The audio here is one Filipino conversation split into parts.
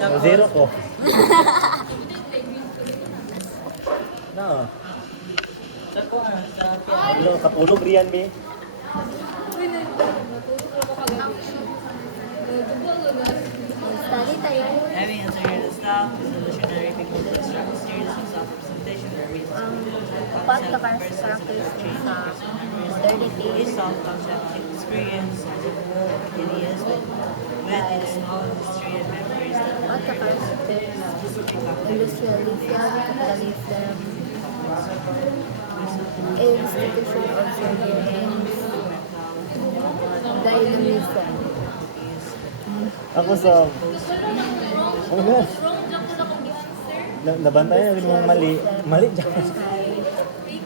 Zero ko. Na. Hello, katulog riyan, be. Study tayo. Having answered the staff, solutionary people that instruct series of self-representation where we Upat ka practice sa modernity. is self-conception experience as a whole ideas with its own history and memories that Upat ka practice industrialism, capitalism, institution of surveillance, dynamism. Ako sa... Ano na? Nabantay na rin mga mali. Mali dyan.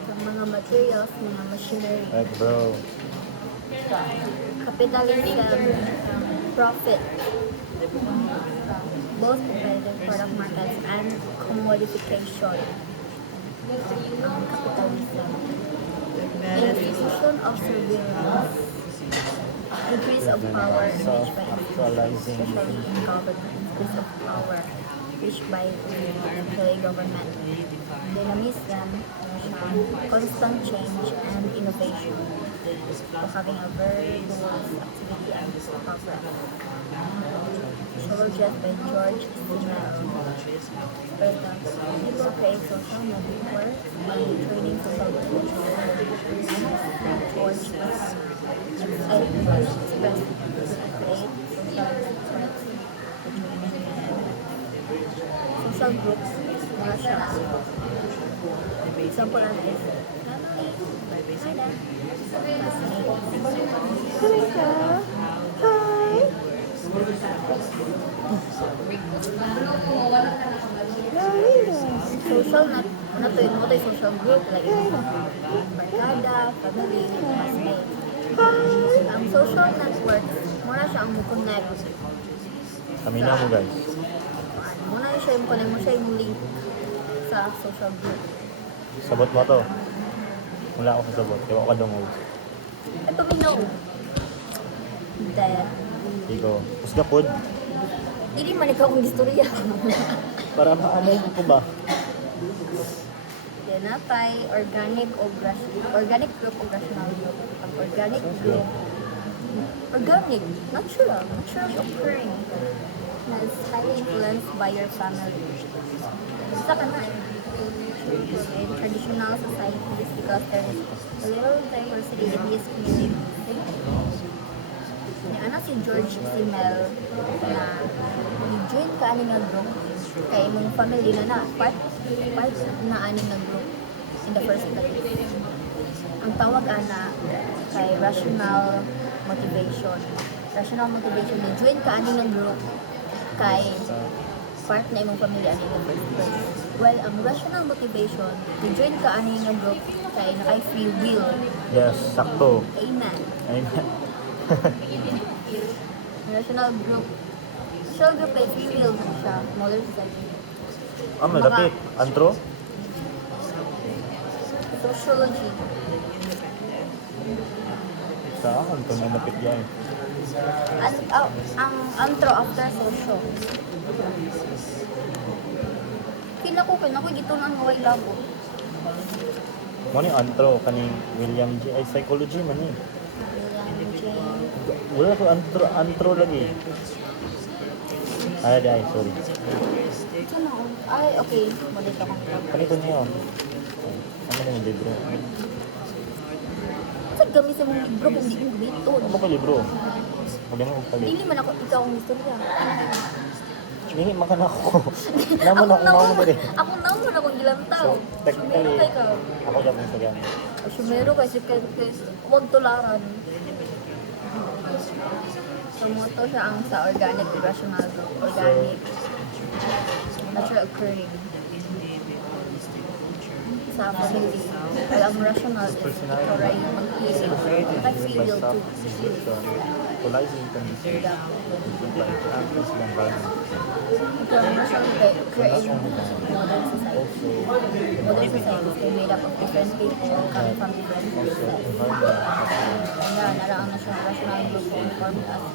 Ang mga materials, mga machinery. Ay, bro. Capitalism, profit, both competitive product markets and commodification. Capitalism. Institution of surveillance, increase of power reached by Self-actualizing. especially in government, increase of power reached by military government. Dynamism, constant change and innovation. So having a very robust activity and progress. Georgia by George Simmel. People create social network by training social George social groups, mga siya. Example ang social na to yun mo tayo social group like barkada, family, classmate. Ang social network, muna siya ang connect. Kami na mo, guys. Muna siya yung connect mo siya yung link sa social group. Sabot mo to. Wala ako sa sabot. Ewan ka dungog. Ito binaw. Then, Ikaw. Pusga pod. hindi man ikaw kung istorya. Para maamay ko ba? Then, natay organic group o rational group. Ang organic group, organic, naturally occurring, na is highly influenced by your family. Isa ka na in traditional societies because there is a little diversity in these communities. Ano si George Simmel na i-join ka ani nga group kay imong family na part na ani nga group in the first place. Ang tawag ana kay rational motivation. Rational motivation na join ka ani nga group kay part na imong family ani nga first place. Well, ang rational motivation, i-join ka ani nga group kay nakay free will. Yes, sakto. Amen. Amen. Rational group. Rational group ay free will na siya. Modern society. Ah, malapit. Antro? Sociology. Sa akin, ito malapit yan. Ang antro after social. Kinako gito nang way labo. Mo ni antro kaning William G. Ay, psychology man ni. Wala ko antro lagi. Ay, sorry. Ay, okay. Modern ako. Kanito niyo. Ano na yung libro? Saan gamit sa mong libro kung hindi mo gumito? Ano ko libro? Huwag mo palit. Dili man ako ikaw ang istorya. Hindi, makan ako. Naman ako mauna ba rin? Ako naman akong ilang tao. So, technically, Sumero kay ka. ako dyan sa ganyan. Sumero kasi huwag tularan. Sumoto siya ang sa organic rational group. Organic. Natural occurring. Sa family. Well, ang rational is ikaw rin yung mag-heal. Like free will too. Equalizing conditions. Different like actors and environment. Commercial create modern society. Modern society is made up of different people coming from different Also, places. environment. Kaya naraan na siya rational group formed as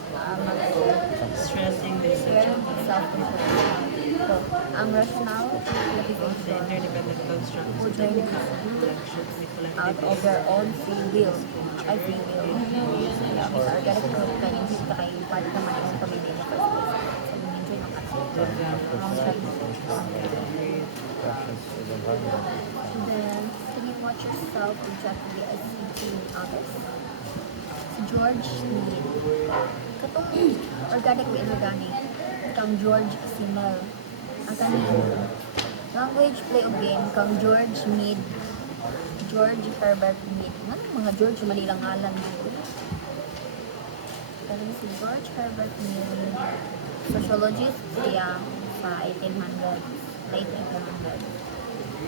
Stressing the share essential self-control. So, ang rational the motivation interdependent constructs who of join interactions with out collective of their own free will. Ay, free will. Kaya ang sa organic group, kaya yung hindi kay part naman yung pamilya niya. So, enjoy ng Practice with environment. Then, can you watch yourself objectively as seeking others? Si George Mead. Katong organic with inorganic. Kang George Simmel. Ang kanina. Language play of game kang George Mead. George Herbert Mead. Ano mga George malilang ngalan dito? Pero si George Herbert Mead. Sociologist siya sa 1800s. Late 1800s.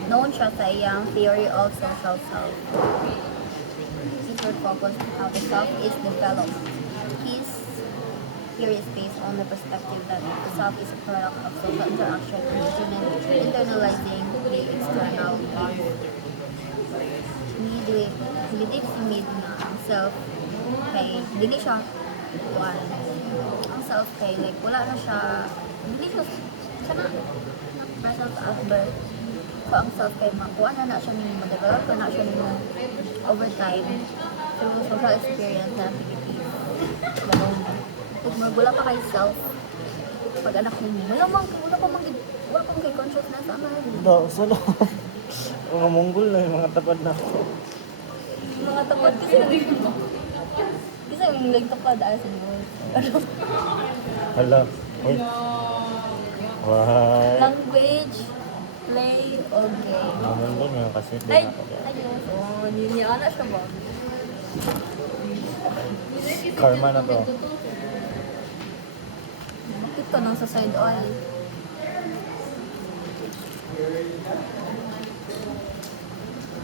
Known siya sa iyang theory of social self. His work focused on how the self is developed. His theory is based on the perspective that the self is a product of social interaction and internalizing the external world. Believe si Mead na ang self kay, hindi siya one. Ang self kay, like, wala na siya, hindi siya na present at birth. So, ang self kay, makuha na siya nung ma-develop na siya nung over time through social experience na activities. Ganun. Kung wala pa kay self, pag anak mo, wala pang kay consciousness, ano yun? No, solo. Mga Mongol na yung mga tapad na. Yung mga tamad kasi yung nagtapad ay sa Diyos. Hala. Wait. Why? Language, play, o game. Mga Mongol nga kasi din Ay, ako. ayun. Oh, niya na siya ba? Karma na to. Ito nang sa side oil.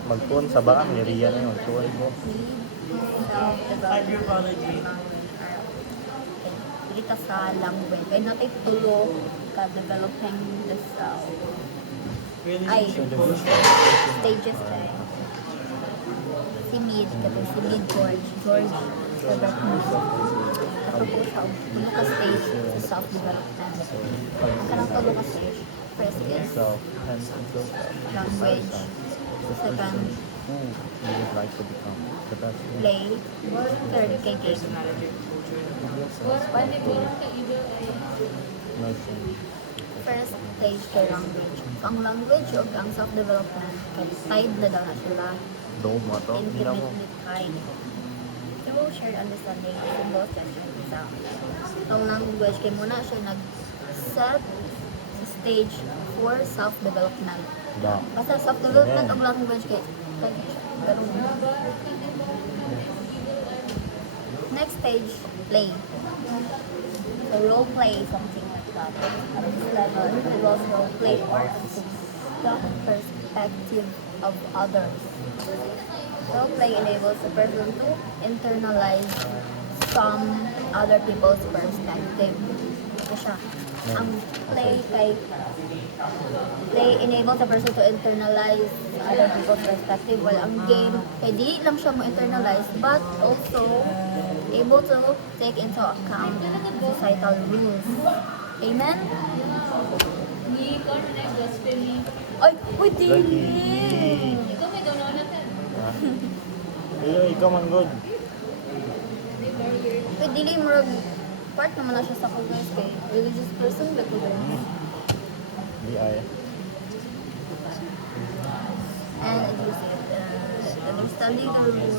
Magtuon sa baan, ni Rian na yun. Tuon ko. Hydrology. Kita sa language. Kaya natin tulo ka developing this ay stages tayo. Si Mead, si Mead George Herbert Mead. Kapag po siya, tulo ka stage sa self-development. Ang kanang tulo ka stage. First is So, and so, language. Second, who you would like to become? The best. play. Third, kay game. Personality and culture. Notion. First stage kay language. So, ang language o ang self-development, kay tied na daw na sila. Dog mo to. Hindi na mo. Intimately tied. Through shared understanding, symbols, gestures, and sounds. Ang language, kay muna siya nag-set stage for self-development. Da. Basta self-development ang language kay ganun. Next stage, play. So role play, something like that. At this level, involves role play or assume the perspective of others. Role play enables the person to internalize some other people's perspective. Ito siya. Ang play enables the person to internalize other people's perspective. While ang game, kay di lang siya mo internalize, but also able to take into account societal rules. Amen? Ay, uy, di! Lagi. Iyo, ikaw man good. Uy, dili mo part naman na siya sa Congress kay religious person, but Di ay. and understanding the rules.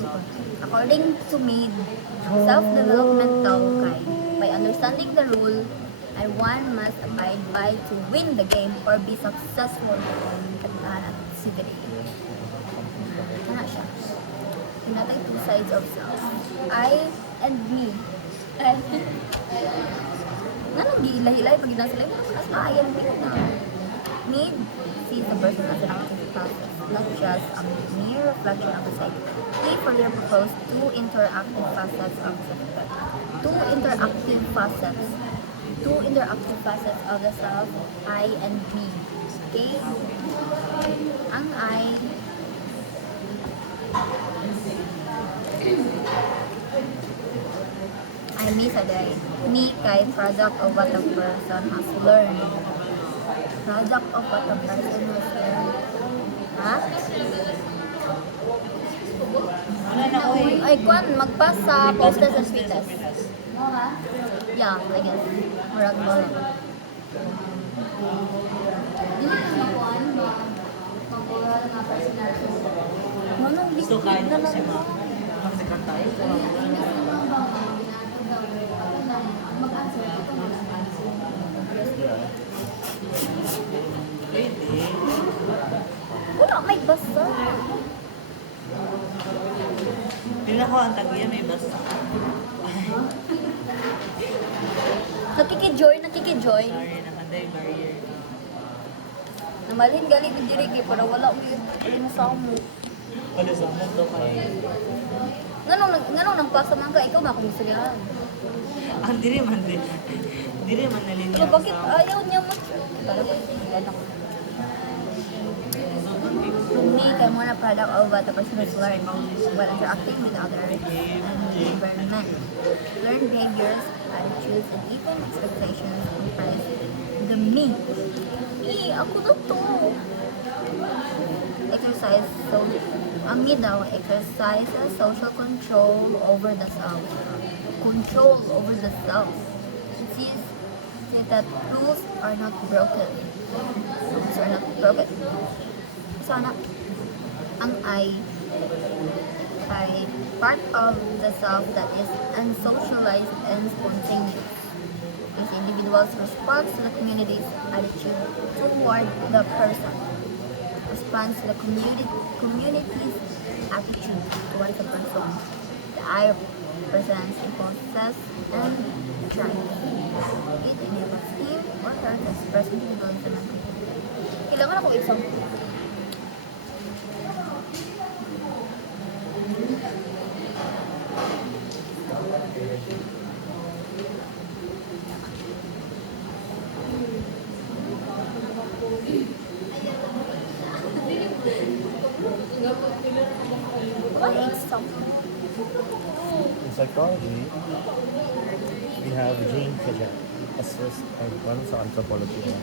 According to Mead, self-developmental kay by understanding the rule and one must abide by to win the game or be successful at an activity. Kana siya. Pinatay two sides of self. I and me. And nanong giilay-ilay pag ginasa sila, as I and me na. Mead sees the person as an active process, not just a mere reflection of the psyche. He further proposed two interactive facets of the psyche. Two interactive facets. two interactive facets of the self, I and me. Okay? Ang I, ay me sa day. Me kay product of what a person has learned. Product of what a person has learned. Ha? Wala na ko eh. Ay, kwan, magpasa, postas and tweetas. No, ha? Yeah, I guess. Murag mo rin. Dili ka na kwan, mag-oral nga personal. Manong Gusto kain na ko si lang. Ma. Magsikan tayo. Mag-answer ako mag-answer. Yeah. Pwede. Wala, may basa. Pila ko ang tagiya may basta. Nakikijoy. Sorry naman dahil barrier. Namalhin galing ng dirigi, para wala mo yun. Alin na sa mo. Wala sa mundo kayo. Nganong nagpasa man ka, ikaw makumisagahan. Ang diri man din. Diri man nalin Pero bakit ayaw niya mo? To me, kay mo na product of what a person has learned while interacting with others and the environment. Learned behaviors, attitudes, and even expectations comprise the me. Ako na to. Exercise, so, ang me daw, exercise social control over the self. Control over the self. It says that rules are not broken. Rules are not broken. Sana ang I ay part of the self that is unsocialized and spontaneous. These individuals respond to the community's attitude toward the person. Responds to the community's attitude toward the person. The I represents impulses and drive. It enables him or her to express individualism and creativity. Kailangan ako isang In psychology, we have Jean Piaget, assist and one sa anthropology.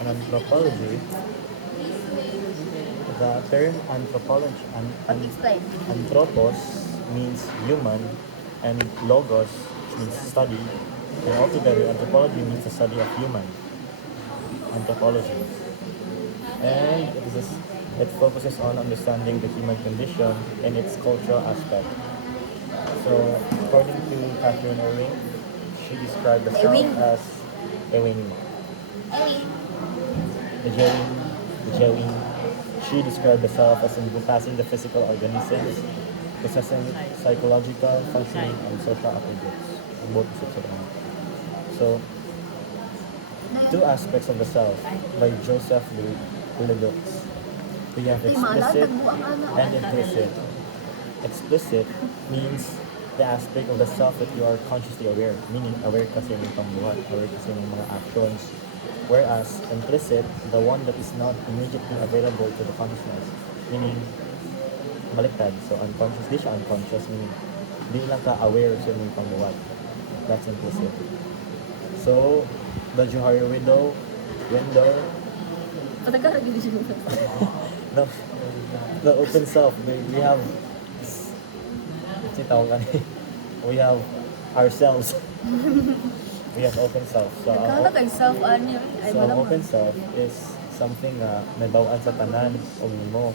In anthropology, the term anthropology, pag-explain. anthropos means human, and logos means study, and altogether anthropology means the study of human. Anthropology. And it focuses on understanding the human condition and its cultural aspect. So, according to Catherine Ewing, she described the self Ewing? as Ewing. Ewing. She described the self as encompassing the physical organisms, possessing psychological, functioning, and social attributes. Both sexual. So, two aspects of the self by Joseph Ledoux. We have explicit and implicit. Explicit means the aspect of the self that you are consciously aware, meaning aware kasi ng pambuhat, aware kasi ng mga actions. Whereas implicit, the one that is not immediately available to the consciousness, meaning baliktad. So unconscious, di siya unconscious, meaning di lang ka aware sa mga pambuhat. That's implicit. So, the Johari window, Patagar yun siya. the open self, we have we have ourselves. We have open self. So, Kala kay self ano ay so ang wala open self is something na may bawaan sa tanan o nimo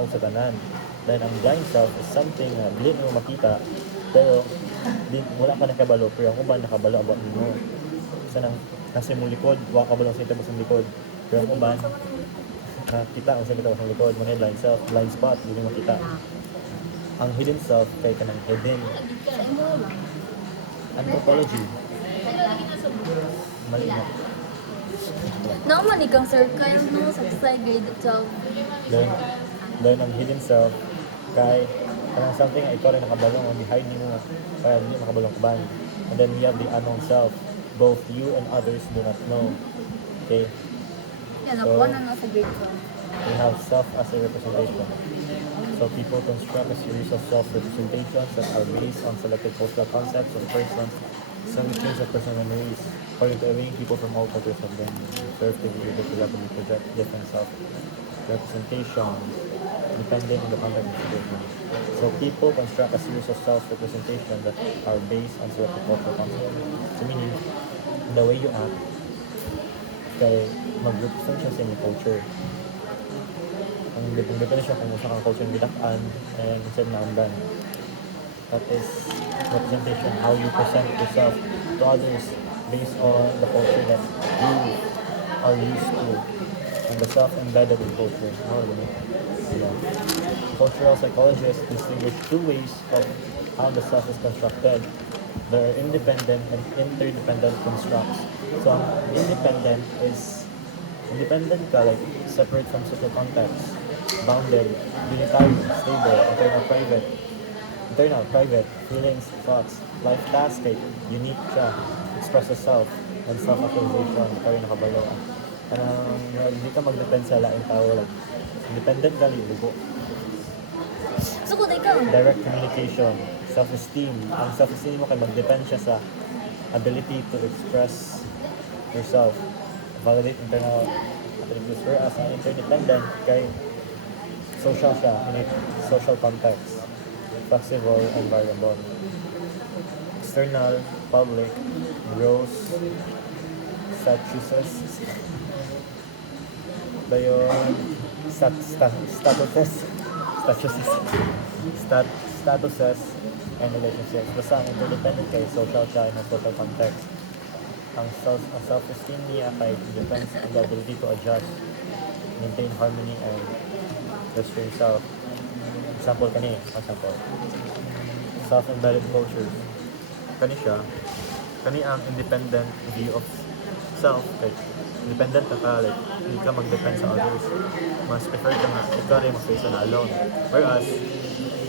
o sa tanan. Then ang blind self is something na dili mo makita pero wala ka nakabalo pero ang uban nakabalo about nimo. Sa nang nasa mo likod, wa ka balong sa tabos ng likod. Pero ang uban kita ang sa tabos ng likod, mo na blind self, blind spot, dili mo makita. Ang hidden self kay kanang hidden sa imo lang. anthropology. Mali na. Naman ikang circle no sa grade 12. Then ang hidden self kay kanang something nga ikaw rin nakabalong ang behind mo kaya hindi makabalong ka ban. And then we have the unknown self. Both you and others do not know. Okay? Yan, So- nakuha na sa grade 1. We have self as a representation. So people construct a series of self-representations that are based on selected cultural concepts of persons, some things of personal memories. According to Ewing, people from all cultures have been observed to be able to rapidly project different self-representations depending on the context of the situation. So people construct a series of self-representations that are based on selected cultural concepts. So meaning, the way you act, kay mag-represent siya sa inyong culture. Ang depende siya kung usa kang culture ng gidak-an and sa naundan. That is representation, how you present yourself to others based on the culture that you are used to and the self-embedded in culture. Yeah. Cultural psychologists distinguish two ways of how the self is constructed. There are independent and interdependent constructs. So, ang independent ka, like, separate from social context, bounded, unitary, stable, internal, private, feelings, thoughts, life task, kay unique siya, express self, and self-actualization, kaya nakabalo. Hindi ka mag-depend sa laing tao, like, independent ka, libo. So, kung ikaw, Direct communication, self-esteem. Ang self-esteem mo kay mag-depend siya sa ability to express yourself, validate internal attributes. Whereas ang interdependent kay social siya, in a social context, flexible environment. External, public, gross, statuses, ba yung statuses and relationships. Basta ang interdependent kay social siya in a social context. Ang self-esteem niya kay depends on the ability to adjust, maintain harmony, and restrain self. Example self-embedded culture. Kani ang independent view of self. Kay independent ka, like, hindi ka mag-depend sa others. Mas prefer ka nga, ikaw rin mag-face na alone. Whereas,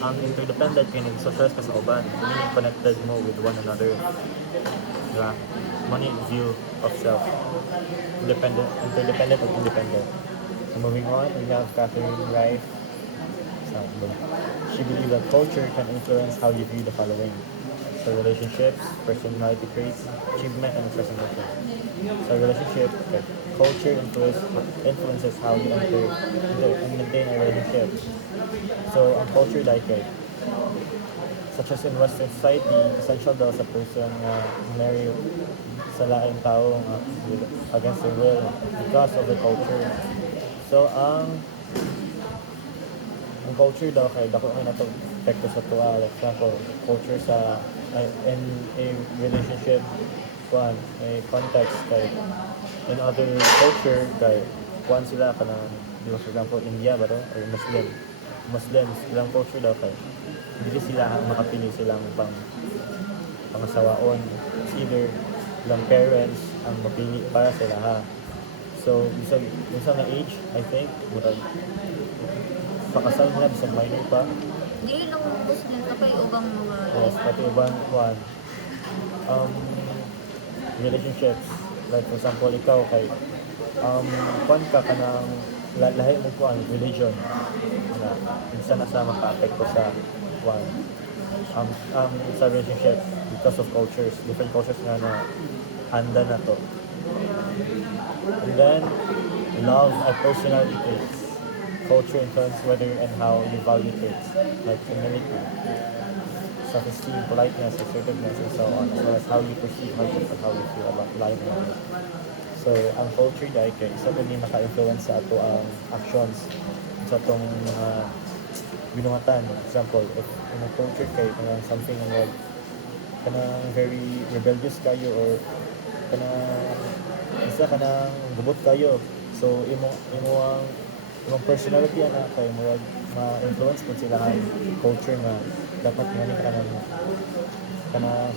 ang interdependent kay nag-socialize ka sa uban, meaning connected mo with one another. Diba? Money view of self. Interdependent at independent. So moving on, we have Catherine Rife. She believes that culture can influence how you view the following. So relationships, personality traits, achievement, and express emotions. So relationship, okay. Culture influences how you enter and maintain a relationship. So ang culture like such as in Western society, essential daw sa person na marry sa laing tao against their will because of the culture. So ang culture daw kay dako ay nato epekto sa tuwa, like example culture sa in a relationship kuan a context kay in other culture kay kuan sila kanang di ba for example India ba to or Muslims ilang culture daw kay hindi sila ang makapili silang pangasawaon. It's either ilang parents ang mapili para sila ha. So bisag na age I think murag pakasal nila bisag minor pa. dili lang Muslim kapay ubang mga Yes, pati ibang kuan relationships. Like for example, ikaw kay kuan ka kanang lahi mo kuan religion na minsan nasa maka-apekto sa kuan sa relationship because of cultures, different cultures nga na anda na to. And then love and personality traits. Culture influence whether and how you value traits like humility, self-esteem, politeness, assertiveness, and so on, as well as how you perceive hardship and how you feel about life in life. So, ang culture dahil kay isa din naka-influence sa ato ang actions sa atong mga binuhatan. Example, if in a culture kay kanang something like kanang very rebellious kayo or kanang gubot kayo. So, imong personality ana kay murag ma-influence po sila ang culture na dapat nga kanang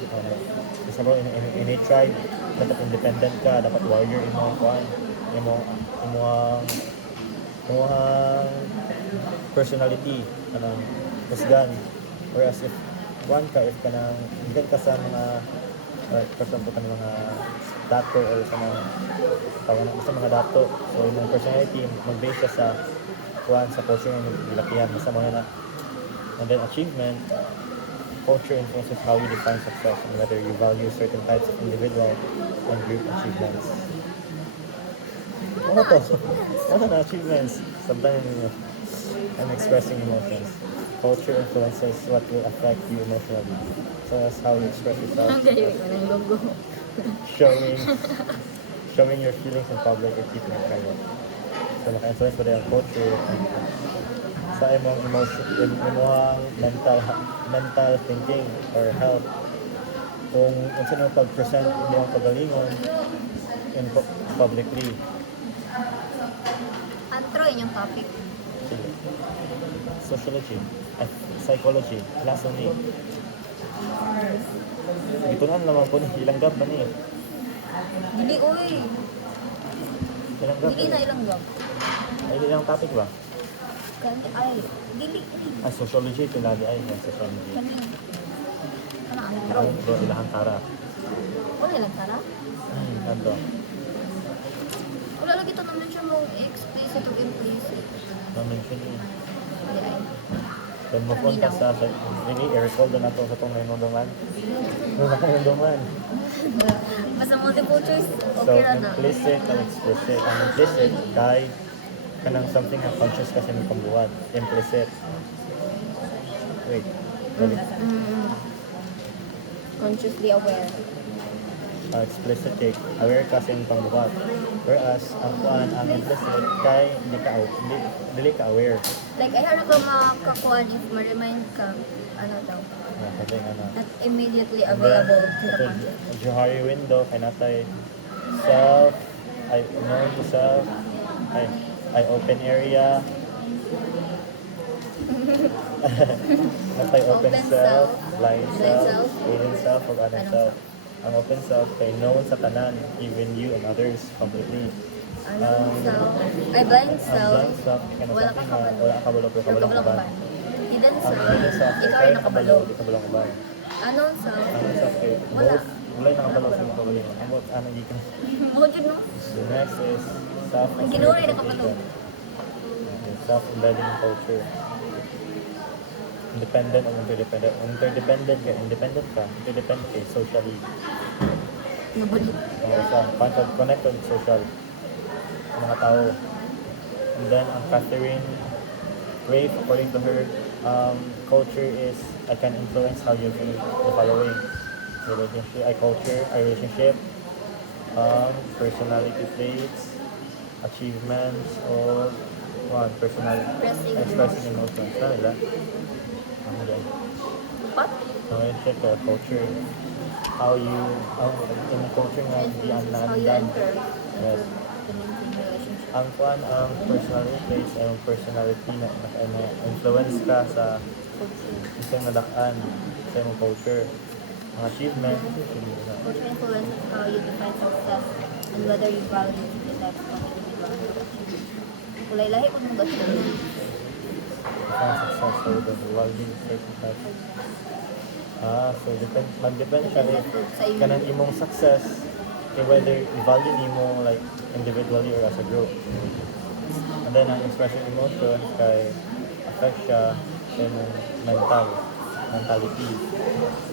example in a tribe dapat independent ka, dapat warrior imong personality kanang kusgan. Whereas if kanang gikan ka sa mga For example, ka mga dato or sa mga dato. So, yung personality, mag-base siya sa sa culture ng nilakihan. Basta mo na. And then achievement, culture influences how you define success and whether you value certain types of individual and group achievements. Ano to? Ano na achievements? Sometimes I'm expressing emotions. Culture influences what will affect you emotionally. So that's how you express yourself. Ang galing ko ng logo. Showing your feelings in public or keeping it private. So naka-influence mo rin ang culture sa imong emotion, imong mental thinking or health. Kung sino pag-present imong kagalingon in publicly. Antro yun yung topic. Sociology, psychology, lesson ni. Dito na naman po ni ilanggap ba ni? Dili, uy. Ilanggap. Dili na ilang gab. Ay, ilang topic ba? Ay, dili. Ay, sociology, pinali ay yan, sociology. Kani. Ano, antro. Ito, ilahang tara. Wala lang, Tara. Ano? Wala lagi ito naman siya mong explicit o implicit. Na-mention yun. Dili ay. Then move on ka sa, hindi, i-recall doon nato sa itong nanunungan. Nanunungan. Basta multiple choice, So, okay ra na. implicit and explicit. Ang implicit, kay kanang something na conscious kasi may pambuhat. Implicit. Wait. Sorry. Consciously aware. Explicit cake, aware kasi yung pangbuhat. Whereas, ang implicit, kay hindi ka aware. Like, ay harap ka makakuan if ma-remind ka, ano daw, Something, not immediately available to the conscious. Johari window, kay natay self, I know to self, I open area, natay open Open self, self, blind blind self, self, hidden self, o anong anong self. Ang open self, kay known sa tanan, even you and others completely. Ano self, ay blind Ang self, blind self, kaya wala something ka na wala ka kabalo, pero kabalong ka ba? Hidden Ang self, hidden self, ikaw ay nakabalo. di kabalong ka ba? Unknown self, Ang self, kay Wala. both, wala yung nakabalo sa mga kabalong. Ang both, ano, di ka. mo dyan no? The next is self Ang ginuray na kabalo. Self-embedding culture. Independent o interdependent. Interdependent ka, independent ka, interdependent ka, socially. Nabalik. Connected social. Mga tao. And then, ang Catherine Wave, according to her, culture is, I can influence how you view the following. Relationship, personality traits, achievements, or personality, expressing emotions. Ano nila? Ano yan? What? Check the culture. How you, in culture nga, di ang How you naandan. enter Yes. the maintain relationship. Ang personality traits ay yung personality na influence ka sa isang nadakaan sa iyong culture. Ang achievement, Culture influences how you define success and whether you value the next one individual. Kulay lahi ko nung gasto. define success so the well-being certain type. So mag-depend siya kanang imong success kay whether i-value nimo like individually or as a group. And then ang expressing emotions kay affect siya sa imong mentality.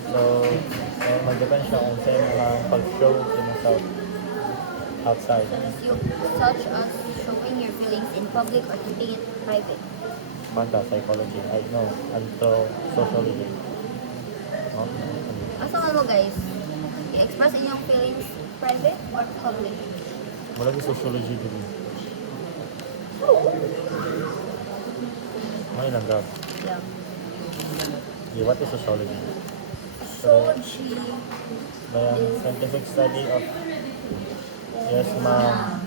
So mag-depend siya kung sa imong pag-show sa imong self outside. Such as showing your feelings in public or keeping it private. Manta, psychology, I know, sociology. Asa mo guys? I-express inyong feelings private or public? Wala yung sociology din. May langgap. Yeah. Yeah, what is sociology? Sociology The scientific study of yes, ma'am.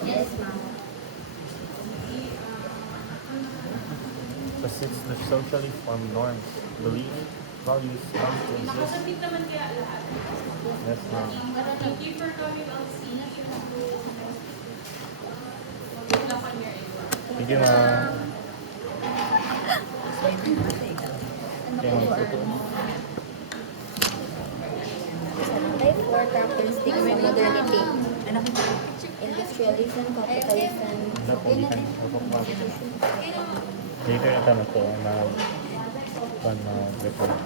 Yes, ma'am. Persists the socially formed norms, beliefs, values, come to exist. Yes, ma'am. Sige, ma'am. Ano Okay, po ma'am. ba? Type 4 characteristics sa modernity. Industrialism, capitalism, Napulitan. Later na tama ko na report.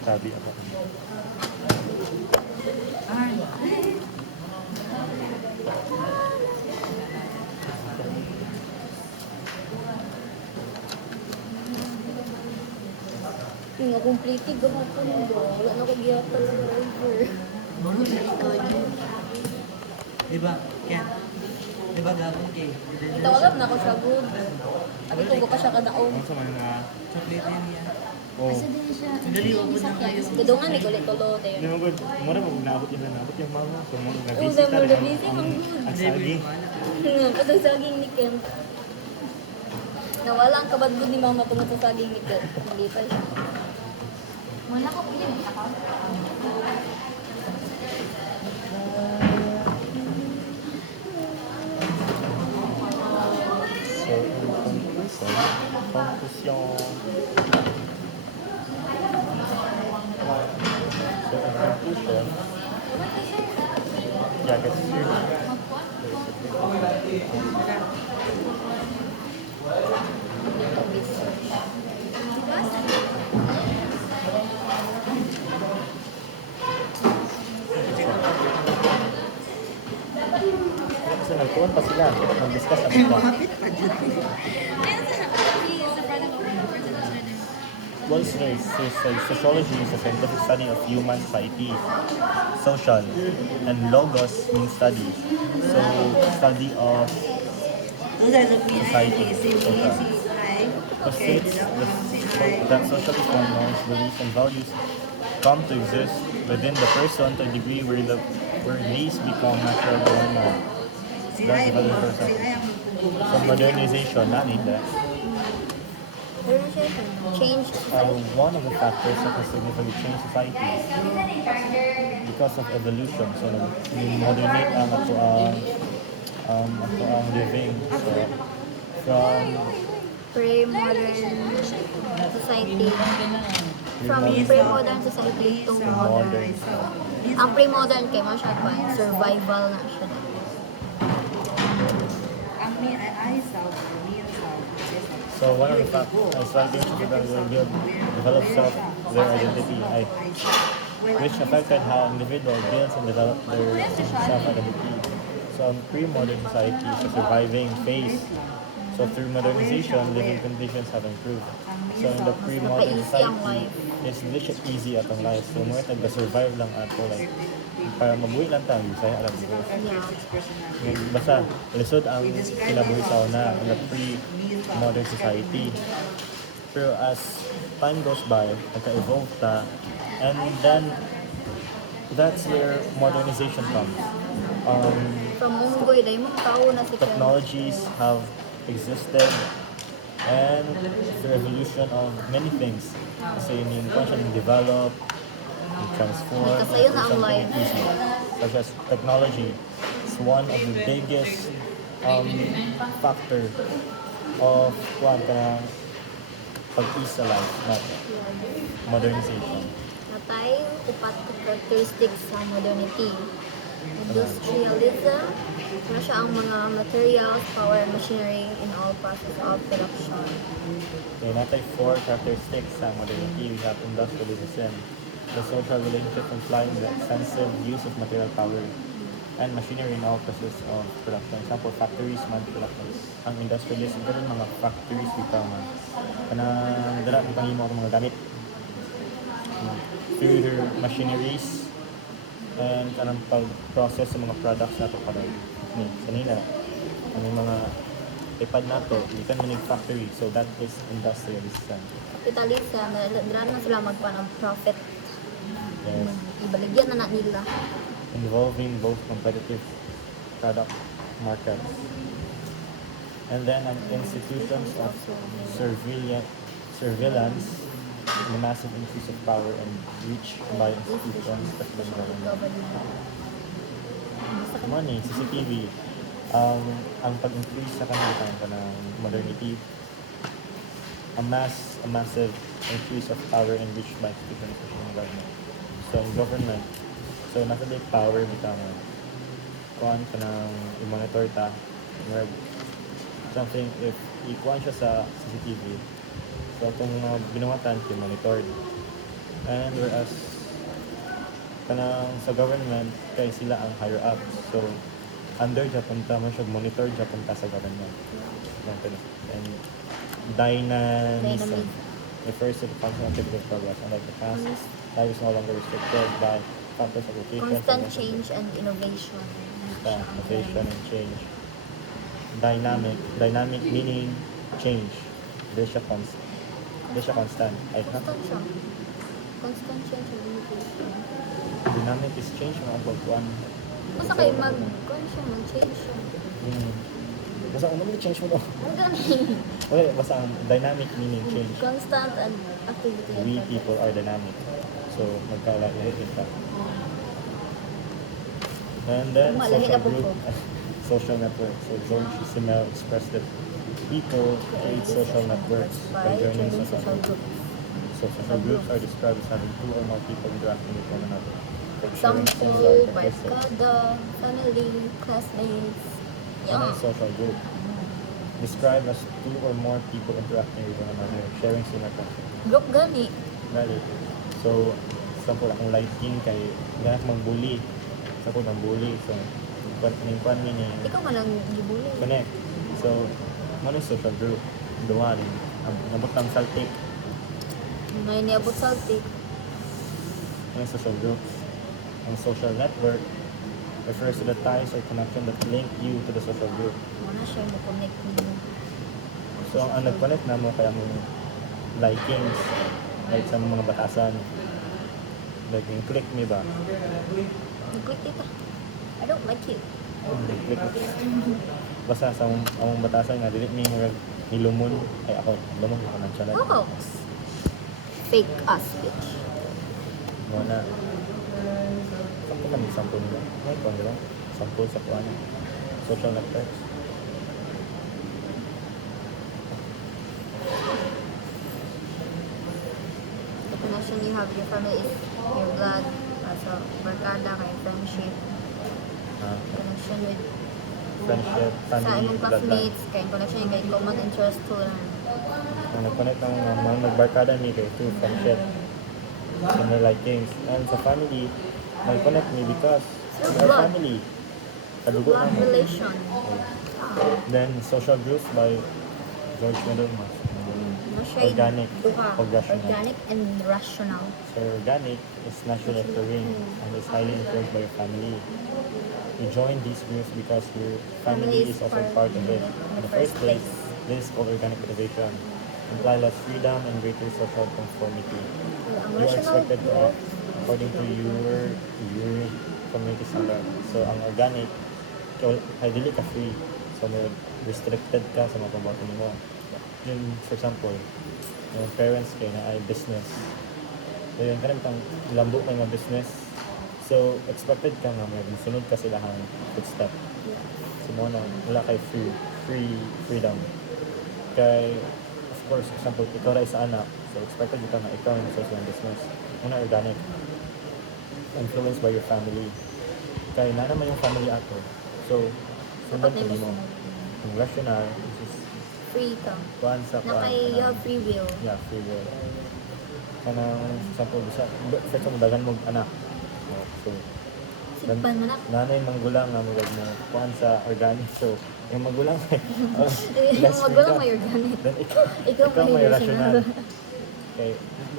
Sabi ako. Yung nga complete gahapon bro. Wala na ko gihapon sa driver. Di ba? Ken? Di ba gabon kay? Itawagap na ako sa good. Abi ko ka siya kadaong. Ano sa mga Chocolate yan yan. oh. Dali, ubod na kayo. Gadungan ni kulit tulo tayo. Hindi mo good. Mura mo naabot yung mga. So mo Oh, nag-visit dahil na mo busy, ang ang good. ang saging. Patang saging ni Ken. Nawala ang kabadgod ni mama tungkol sa saging ni Ken. Hindi pa siya. Wala ko piling ako. So, conclusion. So, in conclusion, yeah, that's true. Kasi nagtuon pa sila, nag-discuss about that. Kapit pa dyan. Well, sociology is a scientific study of human society, social, and logos means study. So, study of Those are the Society. PIC, pursuits that socially formed norms, beliefs, and values come to exist within the person to a degree where these become natural or normal. That's the other person. So, modernization, not need that. Change society. One of the factors that has significantly changed society because of evolution. So, modernate ang living. So, from Pre-modern society. From pre-modern society to modern. Ang pre-modern kay mo siya ba? Survival na siya. So one of the factors I started that will develop their identity, which affected how individual builds and develop their self-identity. So pre-modern society is a surviving phase. So through modernization, living conditions have improved. So in the pre-modern society, it's literally easy at ang life. So mga taga-survive lang ato like para mabuhi lang tayo, saya alam ko. Basta lisod ang kinabuhi sa una in the pre-modern society. Pero as time goes by, nagka-evolve ta, and then that's where modernization comes. From Munggoy, dahil mong tao na si Ken. Technologies have existed and the evolution of many things. Kasi yung function develop, transform, Kasi yun ang something life. easy. Such as technology is one of the biggest factor of pag-ease sa life, not modernization. Natay, upat ka characteristics sa modernity. Industrialism, na siya ang mga materials, power, and machinery in all process of production. Okay, natin 4 characteristics sa modernity. We have industrialism, the social relationships implying the extensive use of material power and machinery in all process of production. Example, factories, manufacturers. Ang industrialism, ito rin mga factories dito. Kanang dala ng panghimo ng mga gamit. Through their machineries and kanang pag-process sa mga products nato para kanina. Ano yung mga ipad nato, you can manage factory. So that is industrialism. Capitalism, dala na sila magpan ng profit. Yes. Ibaligyan na nila. Involving both competitive product markets and then an institutions of surveillance and the massive increase of power and reach by institutions such as government. Money, CCTV, ang pag-increase sa kanila ng modernity, a massive increase of power and reach by institutions such as government. So in government, So, nasa di power mo ka nga. Kuhan ka ng i-monitor ta. Like, something, if ikuhan siya sa CCTV, so itong binuhatan, i-monitored. And whereas, kanang sa government, kay sila ang higher up. So, under Japan ta man siya, monitor Japan ta sa government. And dynamism refers to the constant activity of progress. Unlike the past, life is no longer restricted by factors of location. Constant change and innovation. Innovation and change. Dynamic meaning change. Hindi siya constant. Ay, Constant siya. Constant change and innovation. dynamic is change, mga pagkuhan. Basta kayo mag-change siya. Basta ano mo change mo daw? Ang galing. Okay, basta ang dynamic meaning change. Constant and activity. and We progress. people are dynamic. So, magkalahi kita. And then, Malahi social na po group, po. social network. So, George Simmel expressed that people create social networks by joining social groups. So, social groups are described as having two or more people interacting with one another. Sharing similar Example, interests. barkada, family, classmates. Ano Yeah. yung social group? Described as two or more people interacting with one another, sharing similar interests. Group gani. Right. So, sample akong lighting kay ganak mang bully. Sample ng bully. So, kwan ni Ikaw man lang gibuli. connect. So, ano yung social group? Duwa rin. Nabutang saltik. May niabot sa altik. Ano yung social group? Ang social network refers to the ties or connection that link you to the social group. Muna siya mo connect mo. So, ang nag-connect na mo kaya mo likings, like sa mga batasan. Like, yung click me ba? Nag-click dito. I don't like you. Click basta sa among batasan nga dili mi murag nilumon ay ako lumon ako nang chala Oh. Fake us, bitch. mo na ako man sample nila may ko nila sample sa kuan social networks. The connection you have with your family is your blood. So, barkada, kay friendship. Connection with Friendship, sa family, imong bloodline. classmates, kay connection kay common interest to learn. Ang nag-connect ng mga nagbarkada mi kay through friendship similar like games and sa family nag-connect me because we are Blood. family kadugo Blood na mo. relation. Then social groups by George Middlemas. No shade. Organic Duha. or rational. Organic and rational. So organic is naturally occurring and is highly influenced by your family. You join these groups because your family is also part of it. In the first place, this is called organic motivation. Imply less freedom and greater social conformity. Ang You are rational expected to group, act according to your community standard. So ang organic, ay dili ka free. So may restricted ka sa mga pambato mo. Yun, for example, yung parents kayo na ay business. So yun, kanang itang lambo kayo mga business. So, expected ka nga, may sunod ka sila ang footstep. So, mo na, wala kay freedom. Kay, of course, example, ikaw rin sa anak. So, expected ka na ikaw yung social business. Una, organic. Influenced by your family. Kaya na naman yung family ato. So, sundan dapat ka may mo. gusto mo. Yung rational, which is free ka. kuhan sa Na kay you have free will. Yeah, free will. Kanang, example, for example, dagan mo anak. So, Sigpan mo na. nanay manggulang nga mo kuhan sa organic. So, yung magulang Yung magulang may organic. Then ikaw, Ikaw may rational. rational. Okay,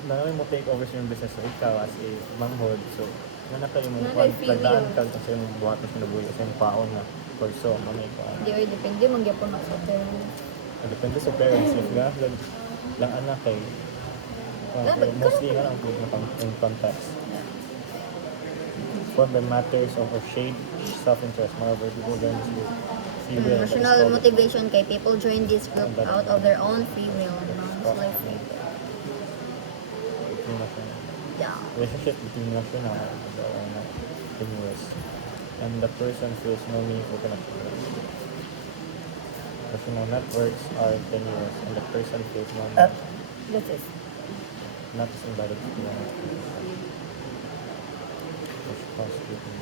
nanay mo take over sa yung business. So, ikaw as a manghod. So, na kayo mong Nanay kuhan, free pagdaan will. ka kasi yung buhat na sinabuhi kasi yung paon na kurso, mamay kuhan. Di or depende magyapon ako sa term. Depende sa parents. If nga, lang anak kay mostly nga lang good na in context. Formed by matters of shade, self-interest. Moreover, people join this group. Free will. that is Rational called- motivation kay people join this group out of their own free will. No? It's like free will. Between national. Yeah. Relationship between national and tenuous. And the person feels no meaningful connection. Rational networks are tenuous and the person feels no That's it. not just invited to be housekeeping.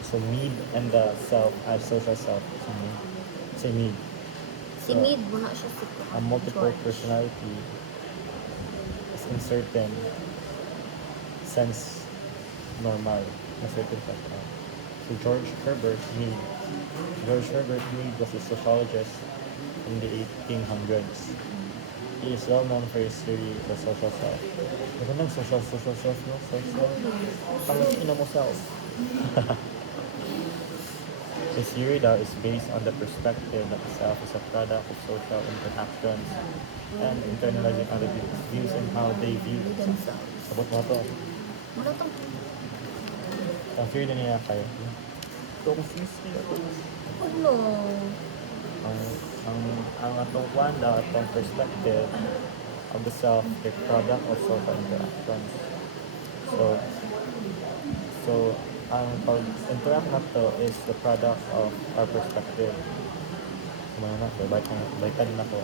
So need and the self as social self. Say need. Si need mo na siya si A multiple George. personality is in certain sense normal. A certain background. So George Herbert Mead was a sociologist in the 1800s. He is well known for his theory of the social self. Magandang social self, no? Social. Pangina mo self. His theory daw is based on the perspective that the self is a product of social interactions and internalizing other people's views and how they view it. Themselves. Sabot mo to. Wala tong Ang theory na niya kayo. Ito kung sisi. ano. Ang atong kwan daw, atong perspective of the self, the product of social interactions. So ang pag-interact na to is the product of our perspective. Kumana na, balikan na ko.